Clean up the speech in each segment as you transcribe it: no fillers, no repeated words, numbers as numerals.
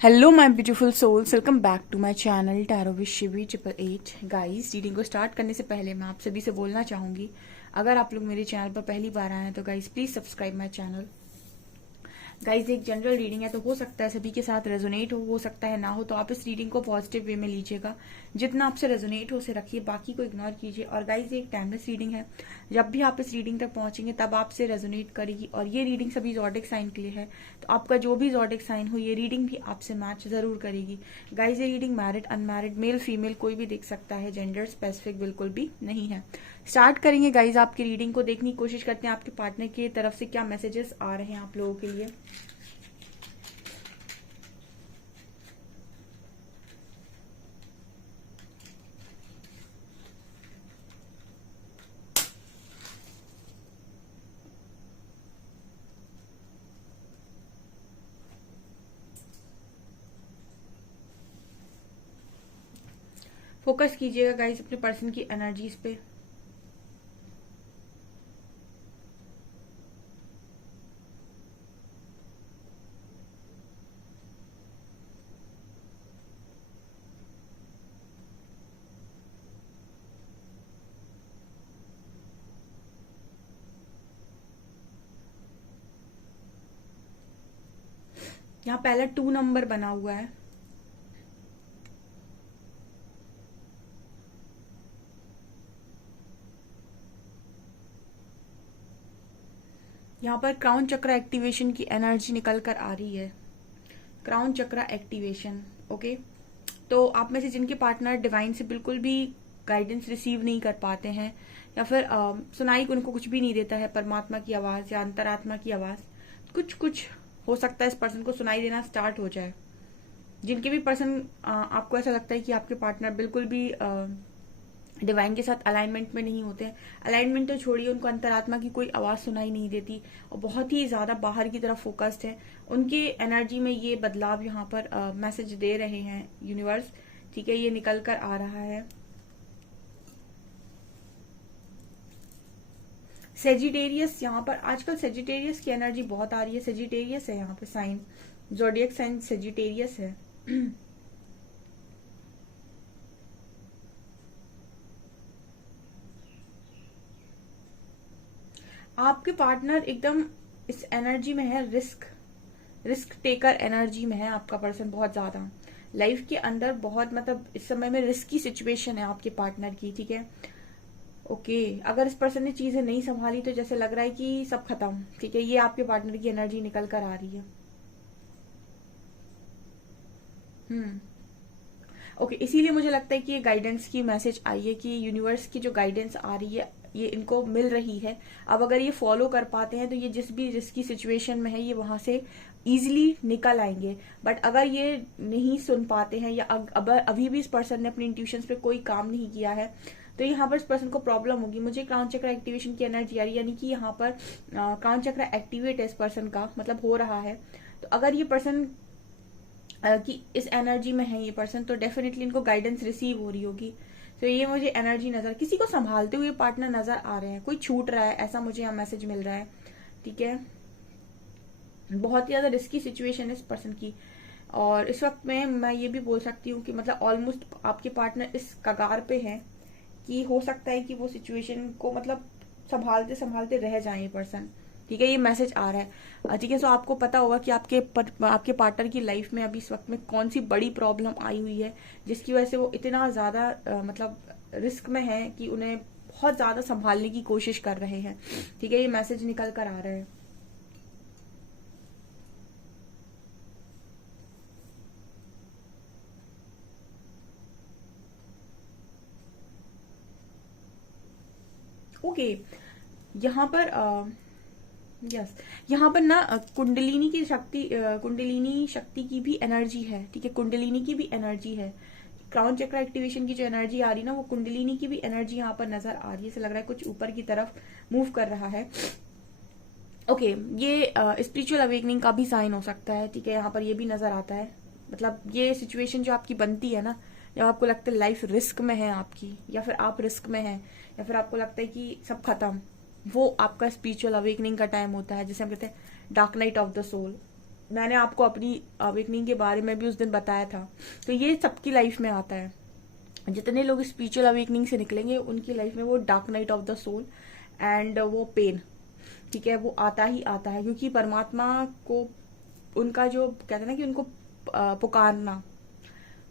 Hello my beautiful souls, welcome back to my channel tarot with Shivi 888। Guys, reading को start करने से पहले मैं आप सभी से बोलना चाहूंगी, अगर आप लोग मेरे चैनल पर पहली बार आए हैं तो guys please subscribe my channel. Guys, एक जनरल रीडिंग है तो हो सकता है सभी के साथ रेजोनेट हो सकता है ना हो, तो आप इस रीडिंग को पॉजिटिव वे में लीजिएगा। जितना आपसे रेजोनेट हो उसे रखिए, बाकी को इग्नोर कीजिए। और गाइज, ये एक टाइमलेस रीडिंग है, जब भी आप इस रीडिंग तक पहुंचेंगे तब आपसे रेजोनेट करेगी। और ये रीडिंग सभी जॉडिक साइन के लिए है, तो आपका जो भी जॉडिक साइन हो ये रीडिंग भी आपसे मैच जरूर करेगी। गाइज, ये reading married unmarried male female कोई भी देख सकता है, जेंडर स्पेसिफिक बिल्कुल भी नहीं है। स्टार्ट करेंगे गाइज आपकी रीडिंग को, देखने की कोशिश करते हैं आपके पार्टनर की तरफ से क्या मैसेजेस आ रहे हैं आप लोगों के लिए। फोकस कीजिएगा गाइस अपने पर्सन की एनर्जीज पे। यहाँ पहला 2 नंबर बना हुआ है। यहाँ पर क्राउन चक्र एक्टिवेशन की एनर्जी निकल कर आ रही है। क्राउन चक्र एक्टिवेशन, ओके। तो आप में से जिनके पार्टनर डिवाइन से बिल्कुल भी गाइडेंस रिसीव नहीं कर पाते हैं, या फिर सुनाई उनको कुछ भी नहीं देता है, परमात्मा की आवाज या अंतरात्मा की आवाज, कुछ कुछ हो सकता है इस पर्सन को सुनाई देना स्टार्ट हो जाए। जिनके भी पर्सन आपको ऐसा लगता है कि आपके पार्टनर बिल्कुल भी डिवाइन के साथ अलाइनमेंट में नहीं होते हैं, अलाइनमेंट तो छोड़िए, उनको अंतरात्मा की कोई आवाज सुनाई नहीं देती और बहुत ही ज्यादा बाहर की तरफ फोकस्ड है, उनके एनर्जी में ये बदलाव यहाँ पर मैसेज दे रहे हैं यूनिवर्स। ठीक है, ये निकल कर आ रहा है। सेजिटेरियस, यहाँ पर आजकल सेजिटेरियस की एनर्जी बहुत आ रही है। सेजिटेरियस है यहाँ पे साइन, जोडियक साइन सेजिटेरियस है। आपके पार्टनर एकदम इस एनर्जी में है, रिस्क टेकर एनर्जी में है आपका पर्सन, बहुत ज्यादा लाइफ के अंदर बहुत, मतलब इस समय में रिस्की सिचुएशन है आपके पार्टनर की। ठीक है, ओके। अगर इस पर्सन ने चीजें नहीं संभाली तो जैसे लग रहा है कि सब खत्म। ठीक है, ये आपके पार्टनर की एनर्जी निकल कर आ रही है। हम्म, ओके। इसीलिए मुझे लगता है कि ये गाइडेंस की मैसेज आई है कि यूनिवर्स की जो गाइडेंस आ रही है ये इनको मिल रही है। अब अगर ये फॉलो कर पाते हैं तो ये जिस भी रिस्की सिचुएशन में है ये वहां से इजिली निकल आएंगे। बट अगर ये नहीं सुन पाते हैं या अब अभी भी इस पर्सन ने अपनी इंट्यूशंस पे कोई काम नहीं किया है तो यहाँ पर इस पर्सन को प्रॉब्लम होगी। मुझे क्राउन चक्र एक्टिवेशन की एनर्जी आ रही है, यानी कि यहाँ पर क्राउन चक्र एक्टिवेट है इस पर्सन का, मतलब हो रहा है। तो अगर ये पर्सन कि इस एनर्जी में है ये पर्सन, तो डेफिनेटली इनको गाइडेंस रिसीव हो रही होगी। तो ये मुझे एनर्जी नजर, किसी को संभालते हुए पार्टनर नजर आ रहे हैं, कोई छूट रहा है ऐसा मुझे यहाँ मैसेज मिल रहा है। ठीक है, बहुत ही ज्यादा रिस्की सिचुएशन है इस पर्सन की। और इस वक्त में मैं ये भी बोल सकती हूँ कि मतलब ऑलमोस्ट आपके पार्टनर इस कगार पे हैं कि हो सकता है कि वो सिचुएशन को मतलब संभालते संभालते रह जाए ये पर्सन। ठीक है, ये मैसेज आ रहा है। ठीक है, सो आपको पता होगा कि आपके पार्टनर की लाइफ में अभी इस वक्त में कौन सी बड़ी प्रॉब्लम आई हुई है जिसकी वजह से वो इतना ज्यादा मतलब रिस्क में है कि उन्हें बहुत ज्यादा संभालने की कोशिश कर रहे हैं। ठीक है, ये मैसेज निकल कर आ रहा है। ओके, यहाँ पर यस, यहाँ पर ना कुंडलिनी की शक्ति, कुंडलिनी शक्ति की भी एनर्जी है। ठीक है, कुंडलिनी की भी एनर्जी है। क्राउन चक्र एक्टिवेशन की जो एनर्जी आ रही है ना, वो कुंडलिनी की भी एनर्जी यहाँ पर नजर आ रही है। ऐसा लग रहा है कुछ ऊपर की तरफ मूव कर रहा है। ओके, ये स्पिरिचुअल अवेकनिंग का भी साइन हो सकता है। ठीक है, यहाँ पर ये भी नजर आता है। मतलब ये सिचुएशन जो आपकी बनती है ना, जब आपको लगता है लाइफ रिस्क में है आपकी, या फिर आप रिस्क में हैं, या फिर आपको लगता है कि सब खत्म, वो आपका स्पिरिचुअल अवेकनिंग का टाइम होता है, जिसे हम कहते हैं dark night of the soul. मैंने आपको अपनी अवेकनिंग के बारे में भी उस दिन बताया था। तो ये सबकी लाइफ में आता है। जितने लोग स्पिरिचुअल अवेकनिंग से निकलेंगे उनकी लाइफ में वो dark night of the soul and वो पेन, ठीक है, वो आता ही आता है। क्योंकि परमात्मा को उनका जो कहते हैं ना कि उनको पुकारना,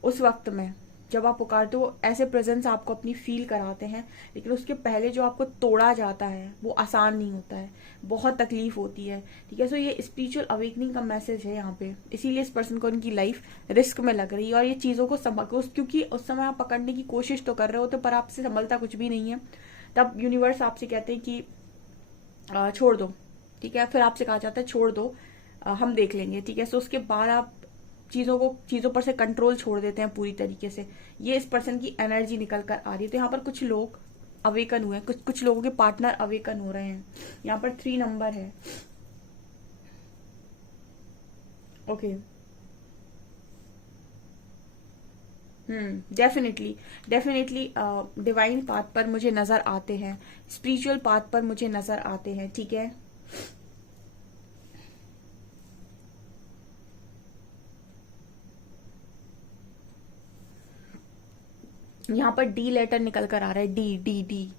उस वक्त में जब आप पुकारते हो ऐसे प्रेजेंस आपको अपनी फील कराते हैं, लेकिन उसके पहले जो आपको तोड़ा जाता है वो आसान नहीं होता है, बहुत तकलीफ होती है, ठीक है। सो ये स्पिरिचुअल अवेकनिंग का मैसेज है यहाँ पे, इसीलिए इस पर्सन को उनकी लाइफ रिस्क में लग रही है। और ये चीजों को क्योंकि उस समय आप पकड़ने की कोशिश तो कर रहे होते पर आपसे संभलता कुछ भी नहीं है, तब यूनिवर्स आपसे कहते हैं कि छोड़ दो, ठीक है। फिर आपसे कहा जाता है छोड़ दो, हम देख लेंगे, ठीक है। सो उसके बाद आप चीजों पर से कंट्रोल छोड़ देते हैं पूरी तरीके से। ये इस पर्सन की एनर्जी निकल कर आ रही है। तो यहाँ पर कुछ लोग अवेकन हुए हैं, कुछ लोगों के पार्टनर अवेकन हो रहे हैं। यहाँ पर 3 नंबर है। Okay, definitely definitely divine path पर मुझे नजर आते हैं, स्पिरिचुअल पाथ पर मुझे नजर आते हैं, ठीक है। यहाँ पर डी लेटर निकल कर आ रहा है, डी डी डी।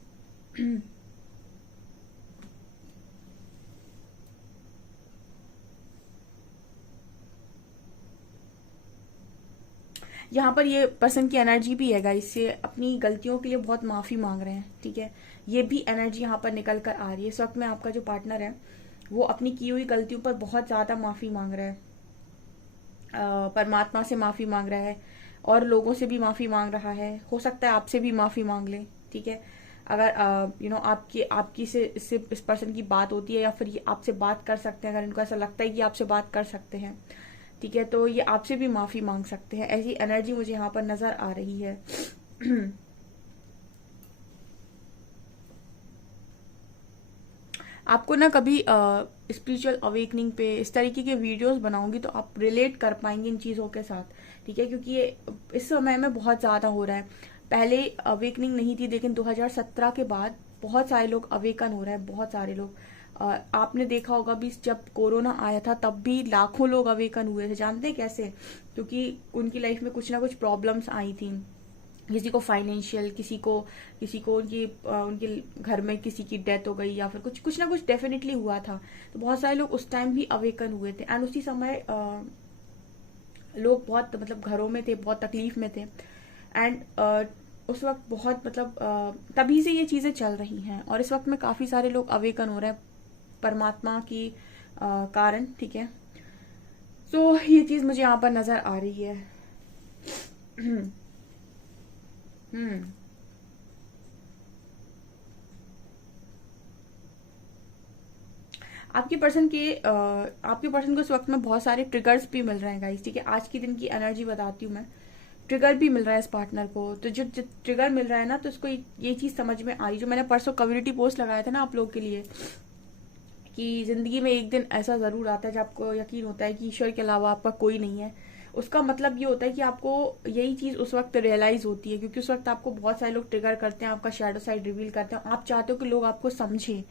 यहाँ पर ये पर्सन की एनर्जी भी है गाइस, ये अपनी गलतियों के लिए बहुत माफी मांग रहे हैं, ठीक है। ये भी एनर्जी यहाँ पर निकल कर आ रही है। इस वक्त में आपका जो पार्टनर है वो अपनी की हुई गलतियों पर बहुत ज्यादा माफी मांग रहा है, परमात्मा से माफी मांग रहा है और लोगों से भी माफी मांग रहा है। हो सकता है आपसे भी माफी मांग ले, ठीक है। अगर आपकी से इससे इस पर्सन की बात होती है या फिर ये आपसे बात कर सकते हैं, अगर इनको ऐसा लगता है कि आपसे बात कर सकते हैं, ठीक है, तो ये आपसे भी माफी मांग सकते हैं। ऐसी एनर्जी मुझे यहाँ पर नजर आ रही है। आपको ना कभी स्पिरिचुअल अवेकनिंग पे इस तरीके के वीडियोस बनाऊंगी तो आप रिलेट कर पाएंगे इन चीजों के साथ, ठीक है। क्योंकि ये इस समय में बहुत ज्यादा हो रहा है। पहले अवेकनिंग नहीं थी, लेकिन 2017 के बाद बहुत सारे लोग अवेकन हो रहे हैं, बहुत सारे लोग। आपने देखा होगा भी जब कोरोना आया था तब भी लाखों लोग अवेकन हुए थे। जानते हैं कैसे? क्योंकि उनकी लाइफ में कुछ ना कुछ प्रॉब्लम्स आई थी, किसी को फाइनेंशियल, किसी को उनके घर में किसी की डेथ हो गई या फिर कुछ ना कुछ डेफिनेटली हुआ था। तो बहुत सारे लोग उस टाइम भी अवेकन हुए थे एंड उसी समय लोग बहुत मतलब घरों में थे, बहुत तकलीफ में थे एंड उस वक्त बहुत मतलब तभी से ये चीजें चल रही हैं और इस वक्त में काफी सारे लोग अवेकन हो रहे हैं परमात्मा की कारण, ठीक है। तो ये चीज मुझे यहाँ पर नजर आ रही है। हम्म आपके पर्सन को इस वक्त में बहुत सारे ट्रिगर्स भी मिल रहे हैं गाइस, ठीक है। आज के दिन की एनर्जी बताती हूँ मैं। ट्रिगर भी मिल रहा है इस पार्टनर को। तो जो ट्रिगर मिल रहा है ना, तो इसको ये चीज समझ में आ रही, जो मैंने परसों कम्युनिटी पोस्ट लगाया था ना आप लोगों के लिए, कि जिंदगी में एक दिन ऐसा जरूर आता है जब आपको यकीन होता है कि ईश्वर के अलावा आपका कोई नहीं है। उसका मतलब ये होता है कि आपको यही चीज उस वक्त रियलाइज होती है, क्योंकि उस वक्त आपको बहुत सारे लोग ट्रिगर करते हैं, आपका शैडो साइड रिवील करते हैं। आप चाहते हो कि लोग आपको समझे,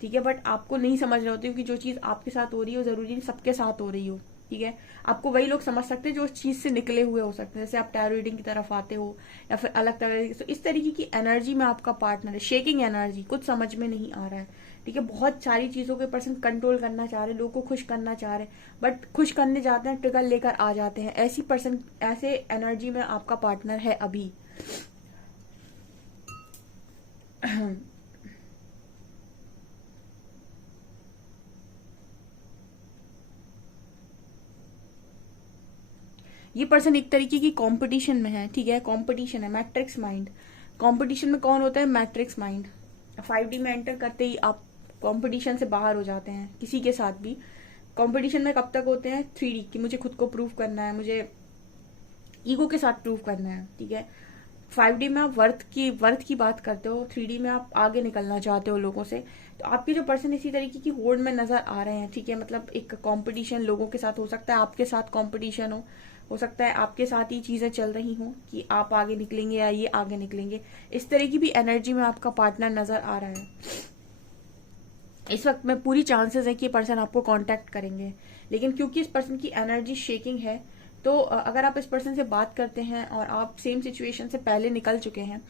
ठीक है, बट आपको नहीं समझ रहे होते, क्योंकि जो चीज आपके साथ हो रही है वो जरूरी नहीं सबके साथ हो रही हो, ठीक है। आपको वही लोग समझ सकते हैं जो उस चीज से निकले हुए हो सकते हैं। जैसे आप टैरो रीडिंग की तरफ आते हो या फिर अलग तरह से, इस तरीके की एनर्जी में आपका पार्टनर है। शेकिंग एनर्जी, कुछ समझ में नहीं आ रहा है, ठीक है। बहुत सारी चीजों के पर्सन कंट्रोल करना चाह रहे हैं, लोगों को खुश करना चाह रहे हैं, बट खुश करने जाते हैं ट्रिगर लेकर आ जाते हैं। ऐसे एनर्जी में आपका पार्टनर है अभी। ये पर्सन एक तरीके की कंपटीशन में है, ठीक है। कंपटीशन है, मैट्रिक्स माइंड। कंपटीशन में कौन होता है? Matrix mind. 5D में एंटर करते ही आप कंपटीशन से बाहर हो जाते हैं, किसी के साथ भी। कंपटीशन में कब तक होते हैं? 3D की, मुझे खुद को प्रूव करना है, मुझे ईगो के साथ प्रूव करना है, ठीक है। 5D में आप वर्थ की बात करते हो, 3D में आप आगे निकलना चाहते हो लोगों से। तो आपके जो पर्सन इसी तरीके की होड़ में नजर आ रहे हैं, ठीक है। मतलब एक कंपटीशन लोगों के साथ हो सकता है, आपके साथ कंपटीशन हो सकता है आपके साथ ही चीजें चल रही हों कि आप आगे निकलेंगे या ये आगे निकलेंगे। इस तरह की भी एनर्जी में आपका पार्टनर नजर आ रहा है। इस वक्त में पूरी चांसेस है कि ये पर्सन आपको कांटेक्ट करेंगे, लेकिन क्योंकि इस पर्सन की एनर्जी शेकिंग है, तो अगर आप इस पर्सन से बात करते हैं और आप सेम सिचुएशन से पहले निकल चुके हैं,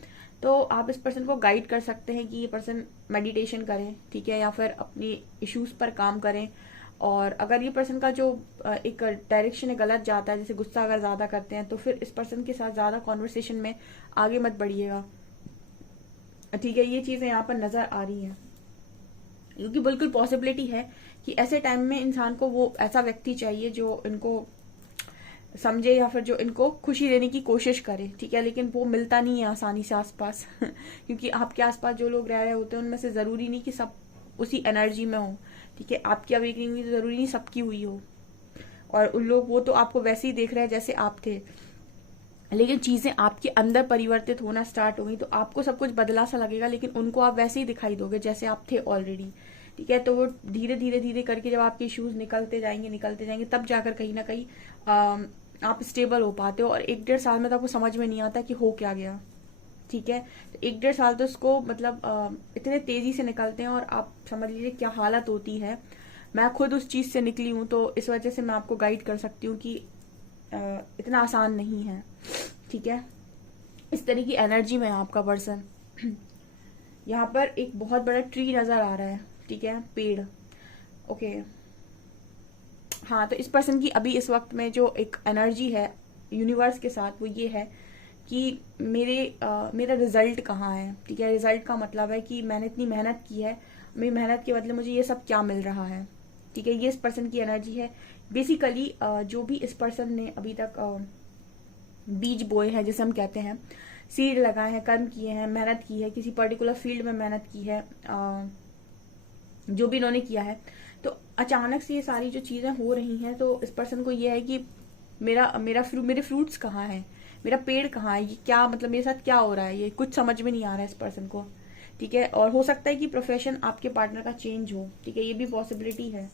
तो आप इस पर्सन को गाइड कर सकते हैं कि ये पर्सन मेडिटेशन करें, ठीक है, या फिर अपनी इश्यूज पर काम करें। और अगर ये पर्सन का जो एक डायरेक्शन है गलत जाता है, जैसे गुस्सा अगर ज्यादा करते हैं, तो फिर इस पर्सन के साथ ज्यादा कॉन्वर्सेशन में आगे मत बढ़िएगा, ठीक है। ये चीजें यहाँ पर नजर आ रही हैं, क्योंकि बिल्कुल पॉसिबिलिटी है कि ऐसे टाइम में इंसान को वो ऐसा व्यक्ति चाहिए जो इनको समझे या फिर जो इनको खुशी देने की कोशिश करे, ठीक है। लेकिन वो मिलता नहीं है आसानी से आसपास क्योंकि आपके आसपास जो लोग रह रहे होते हैं उनमें से जरूरी नहीं कि सब उसी एनर्जी में हो, ठीक है। आपकी अवेकनिंग हुई तो जरूरी नहीं सबकी हुई हो, और उन लोग वो तो आपको वैसे ही देख रहे हैं जैसे आप थे, लेकिन चीजें आपके अंदर परिवर्तित होना स्टार्ट हो गई तो आपको सब कुछ बदला सा लगेगा, लेकिन उनको आप वैसे ही दिखाई दोगे जैसे आप थे ऑलरेडी, ठीक है। तो वो धीरे धीरे धीरे करके जब आपके इश्यूज निकलते जाएंगे तब जाकर कहीं ना कहीं आप स्टेबल हो पाते हो। और 1-1.5 साल में तो आपको समझ में नहीं आता कि हो क्या गया, ठीक है। तो 1-1.5 साल तो इसको मतलब इतने तेजी से निकलते हैं और आप समझ लीजिए क्या हालत होती है। मैं खुद उस चीज से निकली हूं, तो इस वजह से मैं आपको गाइड कर सकती हूँ कि इतना आसान नहीं है, ठीक है। इस तरह की एनर्जी में आपका पर्सन यहाँ पर एक बहुत बड़ा ट्री नजर आ रहा है, ठीक है, पेड़, ओके। हाँ, तो इस पर्सन की अभी इस वक्त में जो एक एनर्जी है यूनिवर्स के साथ, वो ये है कि मेरा रिजल्ट कहाँ है, ठीक है। रिजल्ट का मतलब है कि मैंने इतनी मेहनत की है, मेरी मेहनत के बदले मुझे ये सब क्या मिल रहा है, ठीक है। ये इस पर्सन की एनर्जी है। बेसिकली जो भी इस पर्सन ने अभी तक बीज बोए हैं, जैसे हम कहते हैं, सीड लगाए हैं, कर्म किए हैं, मेहनत की है, किसी पर्टिकुलर फील्ड में मेहनत की है, जो भी इन्होंने किया है, तो अचानक से ये सारी जो चीजें हो रही हैं, तो इस पर्सन को ये है कि मेरे फ्रूट्स कहाँ हैं, मेरा पेड़ कहाँ है, ये क्या मतलब मेरे साथ क्या हो रहा है, ये कुछ समझ में नहीं आ रहा है इस पर्सन को, ठीक है। और हो सकता है कि प्रोफेशन आपके पार्टनर का चेंज हो, ठीक है, ये भी पॉसिबिलिटी है।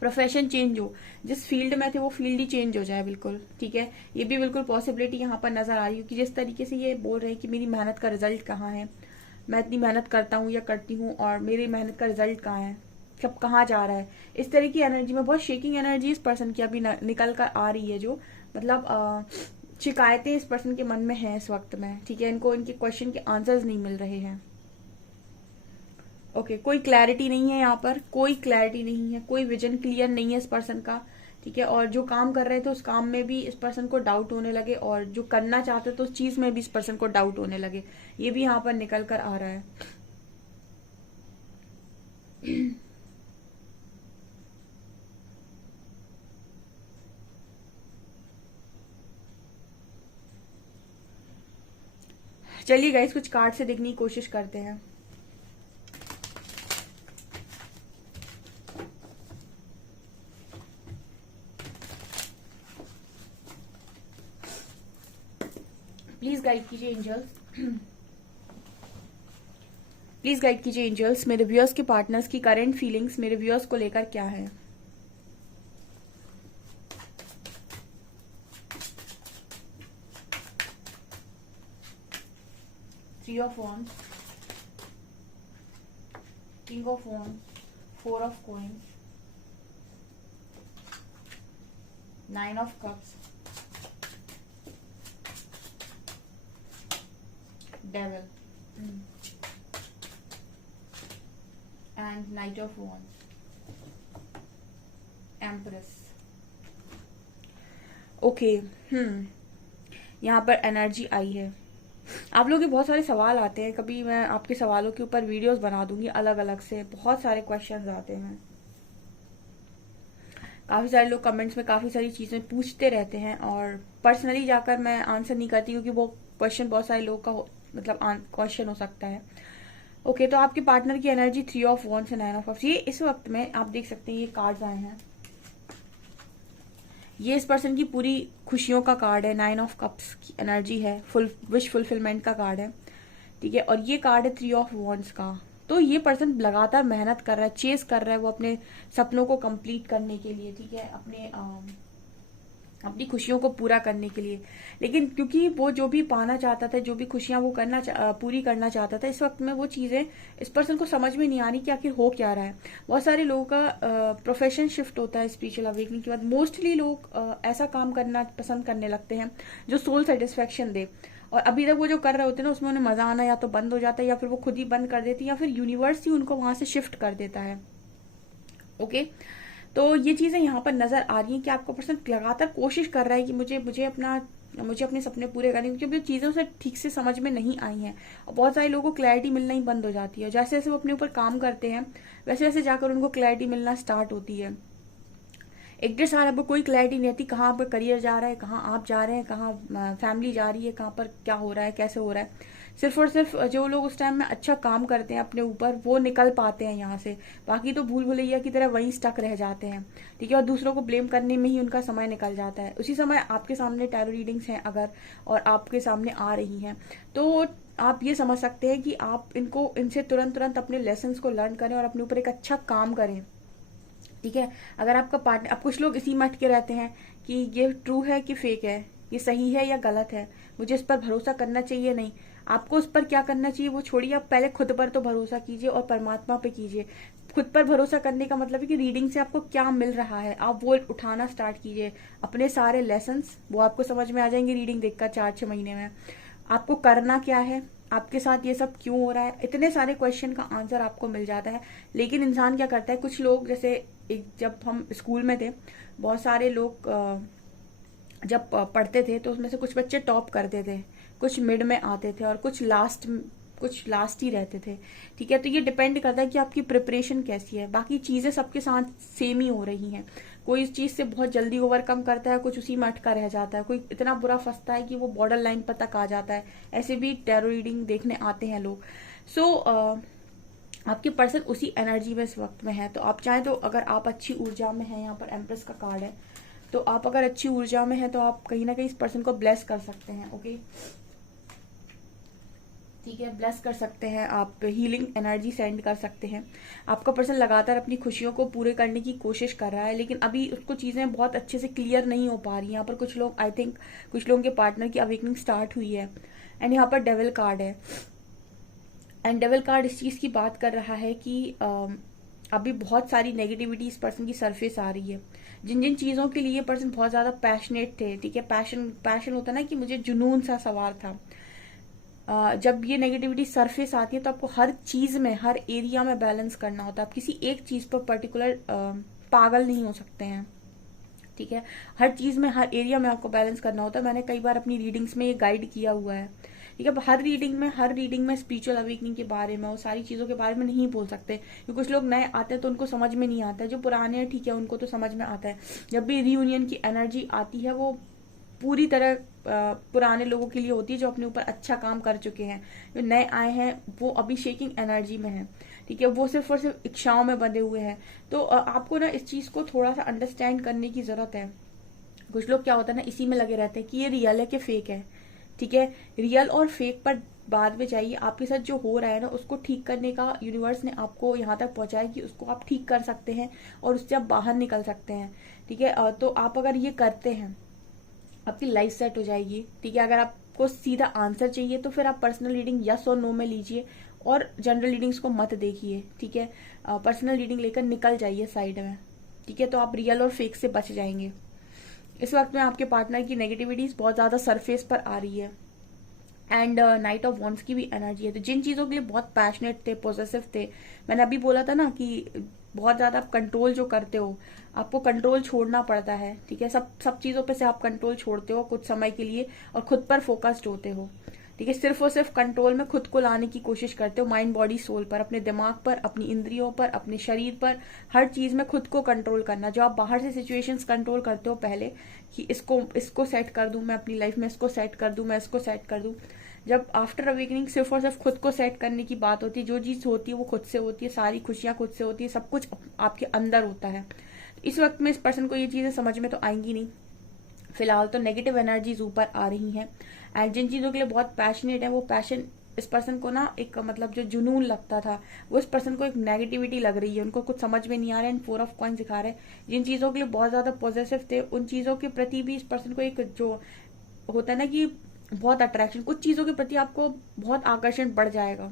प्रोफेशन चेंज हो, जिस फील्ड में थे वो फील्ड ही चेंज हो जाए, बिल्कुल, ठीक है। ये भी बिल्कुल पॉसिबिलिटी यहाँ पर नजर आ रही है कि जिस तरीके से ये बोल रहे हैं कि मेरी मेहनत का रिजल्ट कहाँ है, मैं इतनी मेहनत करता हूँ या करती हूँ और मेरी मेहनत का रिजल्ट कहाँ है, सब कहाँ जा रहा है, इस तरह की एनर्जी में बहुत शेकिंग एनर्जी इस पर्सन की अभी निकल कर आ रही है, जो मतलब शिकायतें इस पर्सन के मन में है इस वक्त में, ठीक है। इनको इनके क्वेश्चन के आंसर्स नहीं मिल रहे हैं, ओके। कोई क्लैरिटी नहीं है यहाँ पर, कोई क्लैरिटी नहीं है, कोई विजन क्लियर नहीं है इस पर्सन का, ठीक है। और जो काम कर रहे थे उस काम में भी इस पर्सन को डाउट होने लगे, और जो करना चाहते थे उस चीज में भी इस पर्सन को डाउट होने लगे, ये भी यहाँ पर निकल कर आ रहा है। चलिए गाइस, कुछ कार्ड से देखने की कोशिश करते हैं। प्लीज गाइड कीजिए एंजल्स, प्लीज गाइड कीजिए एंजल्स, मेरे व्यूअर्स के पार्टनर्स की करंट फीलिंग्स मेरे व्यूअर्स को लेकर क्या है। Three of wands, king of wands, 4 of coins, 9 of cups, devil, and knight of wands, empress, okay. यहाँ पर एनर्जी आई है। आप लोगों के बहुत सारे सवाल आते हैं, कभी मैं आपके सवालों के ऊपर वीडियोस बना दूंगी अलग अलग से, बहुत सारे क्वेश्चंस आते हैं, काफी सारे लोग कमेंट्स में काफी सारी चीजें पूछते रहते हैं, और पर्सनली जाकर मैं आंसर नहीं करती क्योंकि वो क्वेश्चन बहुत सारे लोगों का मतलब क्वेश्चन हो सकता है, ओके। तो आपके पार्टनर की energy 3 of wands and 9 of cups, ये इस वक्त में आप देख सकते हैं, ये कार्ड्स आए हैं, ये इस पर्सन की पूरी खुशियों का कार्ड है, 9 ऑफ कप्स की एनर्जी है, विश फुलफिलमेंट का कार्ड है, ठीक है। और ये कार्ड है 3 ऑफ वॉन्ड्स का। तो ये पर्सन लगातार मेहनत कर रहा है, चेस कर रहा है वो अपने सपनों को कंप्लीट करने के लिए, ठीक है, अपने अपनी खुशियों को पूरा करने के लिए। लेकिन क्योंकि वो जो भी पाना चाहता था, जो भी खुशियां वो पूरी करना चाहता था, इस वक्त में वो चीजें इस पर्सन को समझ में नहीं आ रही कि आखिर हो क्या रहा है। बहुत सारे लोगों का प्रोफेशन शिफ्ट होता है स्पिरिचुअल अवेकनिंग के बाद। मोस्टली लोग ऐसा काम करना पसंद करने लगते हैं जो सोल सेटिस्फेक्शन दे, और अभी तक वो जो कर रहे होते हैं ना, उसमें उन्हें मजा आना या तो बंद हो जाता है, या फिर वो खुद ही बंद कर देती है, या फिर यूनिवर्स ही उनको वहां से शिफ्ट कर देता है। ओके, तो ये चीजें यहाँ पर नजर आ रही हैं कि आपका पर्सन लगातार कोशिश कर रहा है कि मुझे अपने सपने पूरे करने, क्योंकि जो चीजें उसे ठीक से समझ में नहीं आई हैं। और बहुत सारे लोगों को क्लैरिटी मिलना ही बंद हो जाती है। जैसे जैसे वो अपने ऊपर काम करते हैं, वैसे वैसे जाकर उनको क्लैरिटी मिलना स्टार्ट होती है। 1-1.5 साल आपको कोई क्लैरिटी नहीं रहती, कहाँ आपका करियर जा रहा है, कहाँ आप जा रहे हैं, कहाँ फैमिली जा रही है, कहाँ पर क्या हो रहा है, कैसे हो रहा है। सिर्फ और सिर्फ जो लोग उस टाइम में अच्छा काम करते हैं अपने ऊपर, वो निकल पाते हैं यहाँ से। बाकी तो भूल भुलैया की तरह वहीं स्टक रह जाते हैं, ठीक है। और दूसरों को ब्लेम करने में ही उनका समय निकल जाता है। उसी समय आपके सामने टैरो रीडिंग्स हैं अगर, और आपके सामने आ रही हैं, तो आप ये समझ सकते हैं कि आप इनसे तुरंत अपने लेसन को लर्न करें और अपने ऊपर एक अच्छा काम करें, ठीक है। अगर आपका पार्टनर, अब कुछ लोग इसी में अटके रहते हैं कि ये ट्रू है कि फेक है, ये सही है या गलत है, मुझे इस पर भरोसा करना चाहिए नहीं। आपको उस पर क्या करना चाहिए वो छोड़िए, आप पहले खुद पर तो भरोसा कीजिए और परमात्मा पे कीजिए। खुद पर भरोसा करने का मतलब है कि रीडिंग से आपको क्या मिल रहा है, आप वो उठाना स्टार्ट कीजिए। अपने सारे लेसन्स वो आपको समझ में आ जाएंगे रीडिंग देखकर 4-6 महीने में। आपको करना क्या है, आपके साथ ये सब क्यों हो रहा है, इतने सारे क्वेश्चन का आंसर आपको मिल जाता है। लेकिन इंसान क्या करता है, कुछ लोग जैसे जब हम स्कूल में थे, बहुत सारे लोग जब पढ़ते थे तो उसमें से कुछ बच्चे टॉप करते थे, कुछ मिड में आते थे, और कुछ लास्ट ही रहते थे, ठीक है। तो ये डिपेंड करता है कि आपकी प्रिपरेशन कैसी है। बाकी चीजें सबके साथ सेम ही हो रही हैं। कोई इस चीज से बहुत जल्दी ओवरकम करता है, कुछ उसी में अटका रह जाता है, कोई इतना बुरा फंसता है कि वो बॉर्डर लाइन पर तक आ जाता है। ऐसे भी टैरो रीडिंग देखने आते हैं लोग। सो आपके पर्सन उसी एनर्जी में इस वक्त में है। तो आप चाहें तो, अगर आप अच्छी ऊर्जा में हैं, यहाँ पर एम्प्रेस का कार्ड है, तो आप अगर अच्छी ऊर्जा में हैं तो आप कहीं ना कहीं इस पर्सन को ब्लेस कर सकते हैं। ओके, ठीक है, ब्लेस कर सकते हैं आप, हीलिंग एनर्जी सेंड कर सकते हैं। आपका पर्सन लगातार अपनी खुशियों को पूरे करने की कोशिश कर रहा है, लेकिन अभी उसको चीजें बहुत अच्छे से क्लियर नहीं हो पा रही। यहाँ पर कुछ लोग, आई थिंक कुछ लोगों के पार्टनर की अवेकनिंग स्टार्ट हुई है। एंड यहाँ पर डेविल कार्ड है, एंड डेविल कार्ड इस चीज की बात कर रहा है कि अभी बहुत सारी नेगेटिविटी इस पर्सन की सरफेस आ रही है। जिन जिन चीजों के लिए पर्सन बहुत ज्यादा पैशनेट थे, ठीक है, पैशन होता ना कि मुझे जुनून सा सवार था, जब ये नेगेटिविटी सरफेस आती है तो आपको हर चीज में, हर एरिया में बैलेंस करना होता है। आप किसी एक चीज पर पर्टिकुलर पागल नहीं हो सकते हैं, ठीक है। हर चीज में, हर एरिया में आपको बैलेंस करना होता है। मैंने कई बार अपनी रीडिंग्स में ये गाइड किया हुआ है, ठीक है। हर रीडिंग में स्पिरिचुअल अवेकनिंग के बारे में और सारी चीजों के बारे में नहीं बोल सकते, क्योंकि कुछ लोग नए आते हैं तो उनको समझ में नहीं आता है। जो पुराने हैं, ठीक है, उनको तो समझ में आता है। जब भी रीयूनियन की एनर्जी आती है, वो पूरी तरह पुराने लोगों के लिए होती है जो अपने ऊपर अच्छा काम कर चुके हैं। जो नए आए हैं वो अभी शेकिंग एनर्जी में है, ठीक है, वो सिर्फ और सिर्फ इच्छाओं में बंधे हुए हैं। तो आपको ना इस चीज को थोड़ा सा अंडरस्टैंड करने की जरूरत है। कुछ लोग क्या होता है ना, इसी में लगे रहते हैं कि ये रियल है कि फेक है, ठीक है। रियल और फेक पर बाद में जाइए। आपके साथ जो हो रहा है ना, उसको ठीक करने का यूनिवर्स ने आपको यहाँ तक पहुंचाया कि उसको आप ठीक कर सकते हैं और उससे आप बाहर निकल सकते हैं, ठीक है। तो आप अगर ये करते हैं, आपकी लाइफ सेट हो जाएगी, ठीक है। अगर आपको सीधा आंसर चाहिए तो फिर आप पर्सनल रीडिंग यस और नो में लीजिए, और जनरल रीडिंग्स को मत देखिए, ठीक है। पर्सनल रीडिंग लेकर निकल जाइए साइड में, ठीक है। तो आप रियल और फेक से बच जाएंगे। इस वक्त में आपके पार्टनर की नेगेटिविटीज बहुत ज्यादा सरफेस पर आ रही है, एंड नाइट ऑफ वॉन्ड्स की भी एनर्जी है। तो जिन चीजों के लिए बहुत पैशनेट थे, पॉजिटिव थे, मैंने अभी बोला था ना कि बहुत ज्यादा आप कंट्रोल जो करते हो, आपको कंट्रोल छोड़ना पड़ता है, ठीक है। सब चीजों पे से आप कंट्रोल छोड़ते हो कुछ समय के लिए और खुद पर फोकस्ड होते हो, ठीक है। सिर्फ और सिर्फ कंट्रोल में खुद को लाने की कोशिश करते हो, माइंड बॉडी सोल पर, अपने दिमाग पर, अपनी इंद्रियों पर, अपने शरीर पर, हर चीज में खुद को कंट्रोल करना। जो आप बाहर से सिचुएशंस कंट्रोल करते हो पहले कि इसको सेट कर दूं मैं अपनी लाइफ में, इसको सेट कर दूं मैं, इसको सेट कर दूं, जब आफ्टर अवेकनिंग सिर्फ और सिर्फ खुद को सेट करने की बात होती है, जो चीज होती है वो खुद से होती है, सारी खुशियां खुद से होती है, सब कुछ आपके अंदर होता है। इस वक्त में इस पर्सन को ये चीजें समझ में तो आएंगी नहीं। फिलहाल तो नेगेटिव एनर्जीज ऊपर आ रही हैं, एंड जिन चीजों के लिए बहुत पैशनेट है, वो पैशन इस पर्सन को ना एक मतलब जो जुनून लगता था वो इस पर्सन को एक नेगेटिविटी लग रही है, उनको कुछ समझ में नहीं आ रहा है। एंड 4 ऑफ कॉइंस दिखा रहे हैं जिन चीजों के लिए बहुत ज्यादा पॉजिटिव थे उन चीजों के प्रति भी इस पर्सन को एक जो होता है ना कि बहुत अट्रैक्शन, कुछ चीजों के प्रति आपको बहुत आकर्षण बढ़ जाएगा।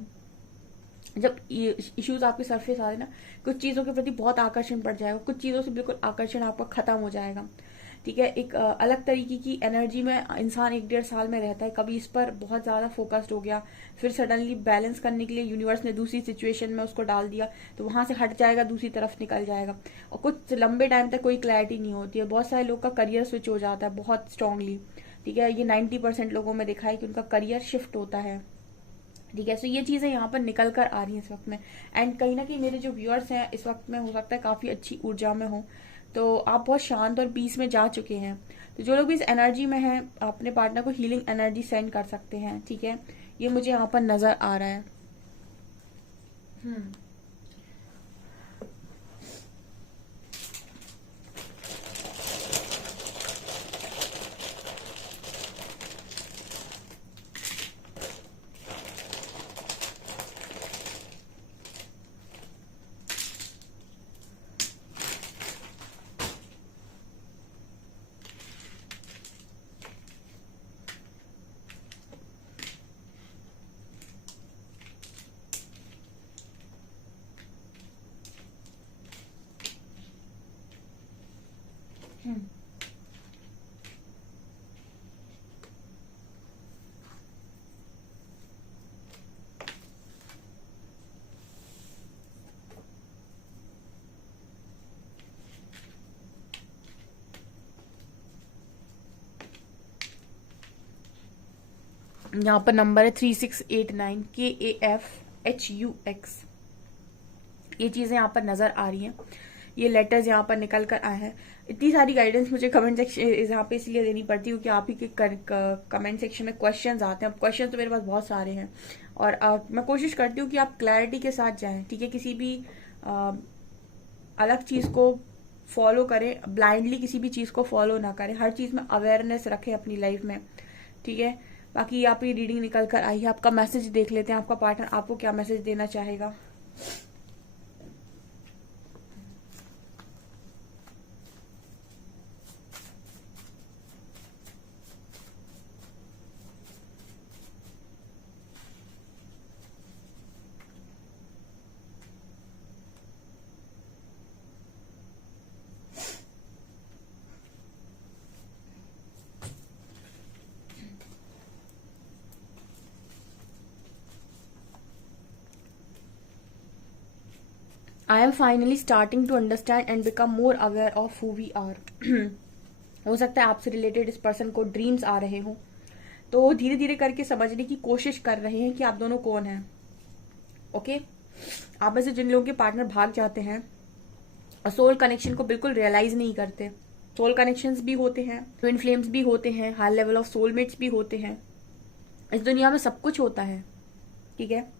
जब इश्यूज आपके सरफेस आए ना, कुछ चीजों के प्रति बहुत आकर्षण बढ़ जाएगा, कुछ चीजों से बिल्कुल आकर्षण आपका खत्म हो जाएगा। ठीक है, एक अलग तरीके की एनर्जी में इंसान 1-1.5 साल में रहता है। कभी इस पर बहुत ज्यादा फोकस्ड हो गया, फिर सडनली बैलेंस करने के लिए यूनिवर्स ने दूसरी सिचुएशन में उसको डाल दिया, तो वहां से हट जाएगा, दूसरी तरफ निकल जाएगा। और कुछ लंबे टाइम तक कोई क्लैरिटी नहीं होती है। बहुत सारे लोग का करियर स्विच हो जाता है बहुत स्ट्रांगली। ठीक है, ये 90% लोगों में देखा है कि उनका करियर शिफ्ट होता है। ठीक है, सो ये चीजें यहाँ पर निकल कर आ रही हैं इस वक्त में। एंड कहीं ना कहीं मेरे जो व्यूअर्स हैं इस वक्त में हो सकता है काफी अच्छी ऊर्जा में हो, तो आप बहुत शांत और पीस में जा चुके हैं। तो जो लोग भी इस एनर्जी में हैं अपने पार्टनर को हीलिंग एनर्जी सेंड कर सकते हैं। ठीक है, ये मुझे यहाँ पर नजर आ रहा है। यहाँ पर नंबर है 3689 KAFHUX। ये चीजें यहाँ पर नजर आ रही हैं, ये लेटर्स यहाँ पर निकल कर आए हैं। इतनी सारी गाइडेंस मुझे कमेंट सेक्शन यहाँ पे इसलिए देनी पड़ती है क्योंकि आप ही के कमेंट सेक्शन में क्वेश्चंस आते हैं। अब क्वेश्चन तो मेरे पास बहुत सारे हैं और मैं कोशिश करती हूँ कि आप क्लैरिटी के साथ जाएं। ठीक है, किसी भी अलग चीज को फॉलो करें, ब्लाइंडली किसी भी चीज को फॉलो ना करें, हर चीज में अवेयरनेस रखें अपनी लाइफ में। ठीक है, बाकी आप ये रीडिंग निकल कर आई है, आपका मैसेज देख लेते हैं, आपका पार्टनर आपको क्या मैसेज देना चाहेगा। I am finally starting to understand and become more aware of who we are. हो सकता है आपसे रिलेटेड इस पर्सन को ड्रीम्स आ रहे हो, तो धीरे धीरे करके समझने की कोशिश कर रहे हैं कि आप दोनों कौन हैं। ओके, आप में से जिन लोगों के पार्टनर भाग जाते हैं और सोल कनेक्शन को बिल्कुल रियलाइज नहीं करते, सोल कनेक्शंस भी होते हैं, ट्विन फ्लेम्स भी होते हैं, हाई लेवल ऑफ सोलमेट्स भी होते हैं। इस दुनिया में सब कुछ होता है। ठीक है,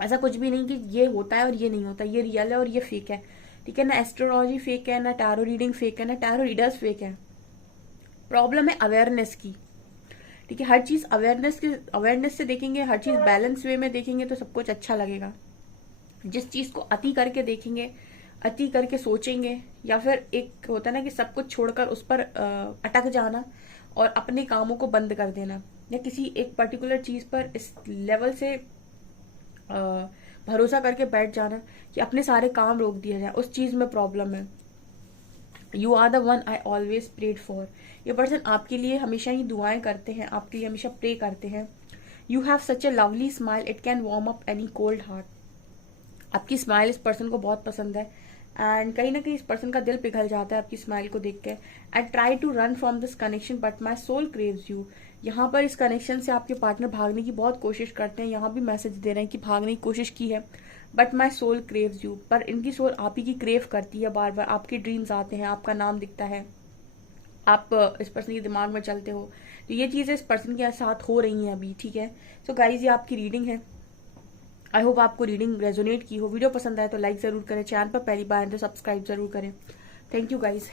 ऐसा कुछ भी नहीं कि ये होता है और ये नहीं होता, ये रियल है और ये फेक है। ठीक है, ना एस्ट्रोलॉजी फेक है, ना टैरो रीडिंग फेक है, ना टैरो रीडर्स फेक है। प्रॉब्लम है अवेयरनेस की। ठीक है, हर चीज अवेयरनेस से देखेंगे, हर चीज बैलेंस वे में देखेंगे तो सब कुछ अच्छा लगेगा। जिस चीज को अति करके देखेंगे, अति करके सोचेंगे, या फिर एक होता है ना कि सब कुछ छोड़कर उस पर अटक जाना और अपने कामों को बंद कर देना, या किसी एक पर्टिकुलर चीज पर इस लेवल से भरोसा करके बैठ जाना कि अपने सारे काम रोक दिया जाए, उस चीज में प्रॉब्लम है। You are the one I always prayed for. ये पर्सन आपके लिए हमेशा ही दुआएं करते हैं, आपके लिए हमेशा प्रे करते हैं। You have such A lovely smile, it can warm up any cold heart. आपकी स्माइल इस पर्सन को बहुत पसंद है एंड कहीं ना कहीं इस पर्सन का दिल पिघल जाता है आपकी स्माइल को देख के। I try to run from this connection but my soul craves you. यहाँ पर इस कनेक्शन से आपके पार्टनर भागने की बहुत कोशिश करते हैं, यहाँ भी मैसेज दे रहे हैं कि भागने की कोशिश की है, but my soul craves you. पर इनकी सोल आप ही की क्रेव करती है, बार बार आपके ड्रीम्स आते हैं, आपका नाम दिखता है, आप इस पर्सन के दिमाग में चलते हो। तो ये चीजें इस पर्सन के साथ हो रही हैं अभी। ठीक है, सो गाइज ये आपकी रीडिंग है। आई होप आपको रीडिंग रेजोनेट की हो। वीडियो पसंद आए तो लाइक जरूर करें, चैनल पर पहली बार है तो सब्सक्राइब जरूर करें। Thank you guys.